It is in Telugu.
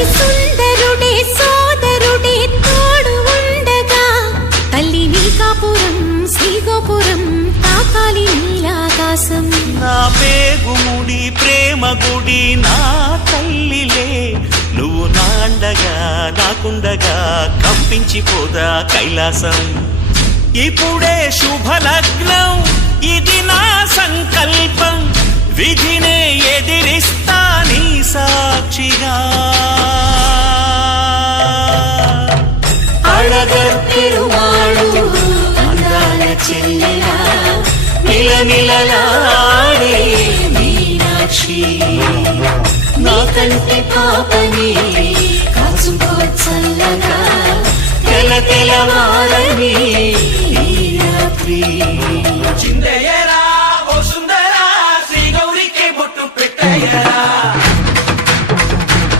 అతి సుందరుడే సోదరుడే తోడు ఉండగా తల్లి నీ కాపురం శ్రీగోపురం తాకాలి నీలాకాశం. నా పేగుముడి ప్రేమ గుడి నా తల్లిలే, నువ్వు నాండగా నాకుండగా కంపించిపోదా కైలాసం. ఇప్పుడే శుభలగ్నం ఇది నా సంకల్పం, విధినే ఎదిరిస్తా నీ సాక్షిగా. అళగర్ పెరుమాళు అందాల చెల్లెలా నిలనిలలాడే మీనాక్షి, నా కంటి పాపని కాచుకో చల్లగా తెల తెలవారని ఈ రాత్రి.